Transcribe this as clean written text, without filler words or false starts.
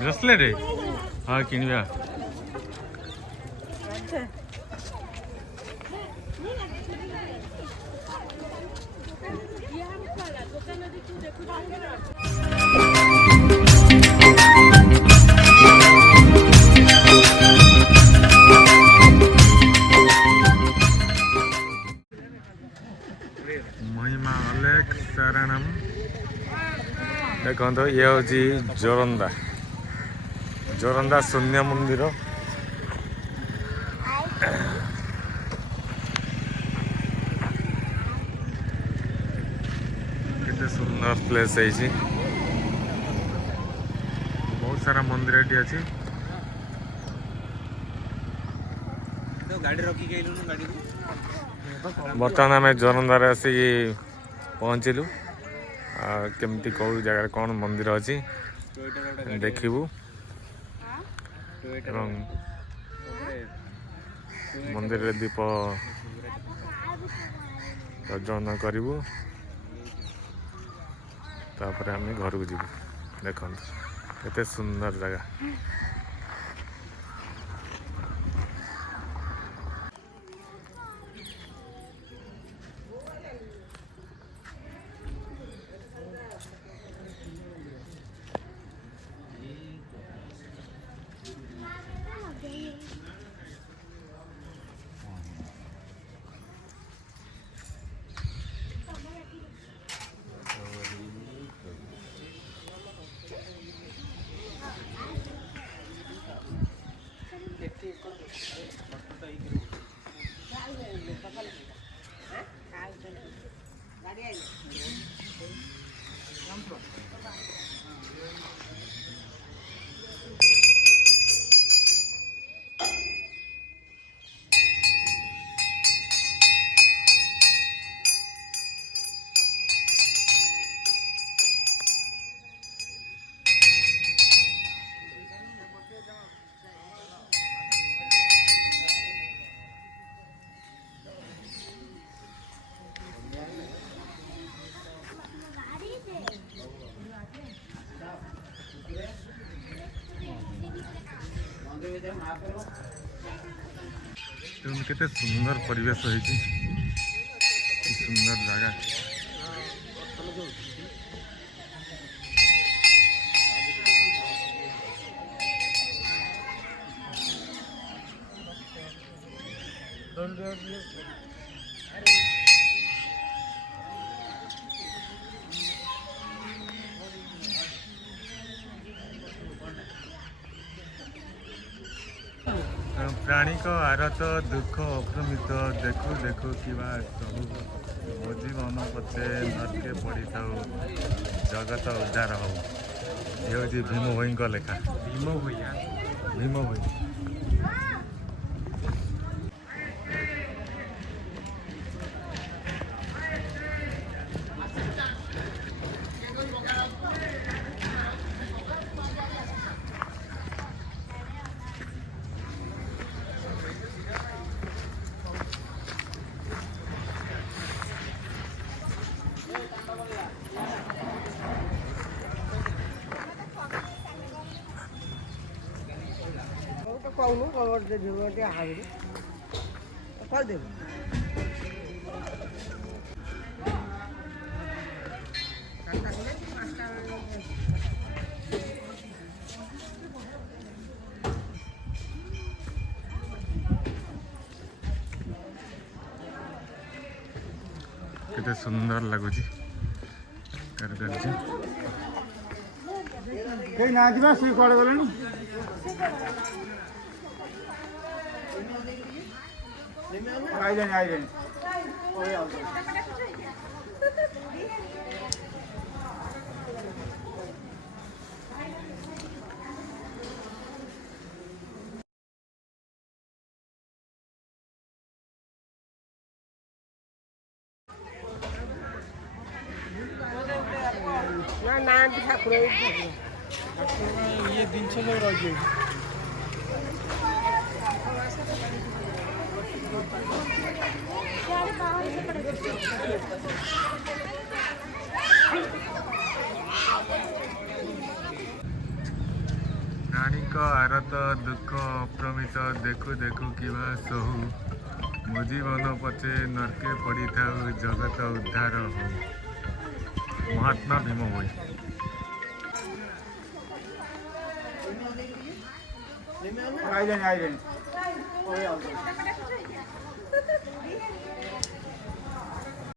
Bracelet ହଁ କିଣିବା। महिमा अलेख शरणम देखो ये हूँ जोरंदा जोरंदा शून्य मंदिर केते सुंदर प्लेस है बहुत सारा मंदिर ये अच्छी बर्तमान आम जोरंदार आसिक पहुँचलु केमती कौ जगह कौन मंदिर अच्छी देखू मंदिर रे दीप प्रज्वलन करूँ तापर आम घर को जीवु देखो केते सुंदर जगह केते सुंदर परिवेश होती सुंदर जगह प्राणी को आरत दुख अप्रमित देखु देखु किवा सबु मो जीवन पचे नरके पड़ी था जगत उद्धार हो ये हूँ भीम भाई लेखा भीम भाई पाउनु कलर दे दियो ते हाबे कर दे केते सुंदर लगुची कर करजी के नाचबा से कोड गलनी आइलेन ओए आओ ना ठाकुर ये दिन से रही ଏକ ଆରତ ଦୁଃଖ ଅପ୍ରମିତ ଦେଖୁ ଦେଖୁ କିବା ସହୁ ମୋ ଜୀବନ ପଛେ ନର୍କେ ପଡ଼ିଥାଉ ଜଗତ ଉଦ୍ଧାର ହଉ। ମହାତ୍ମା ଭୀମ ଭୋଇ। ଆଇଲେଣି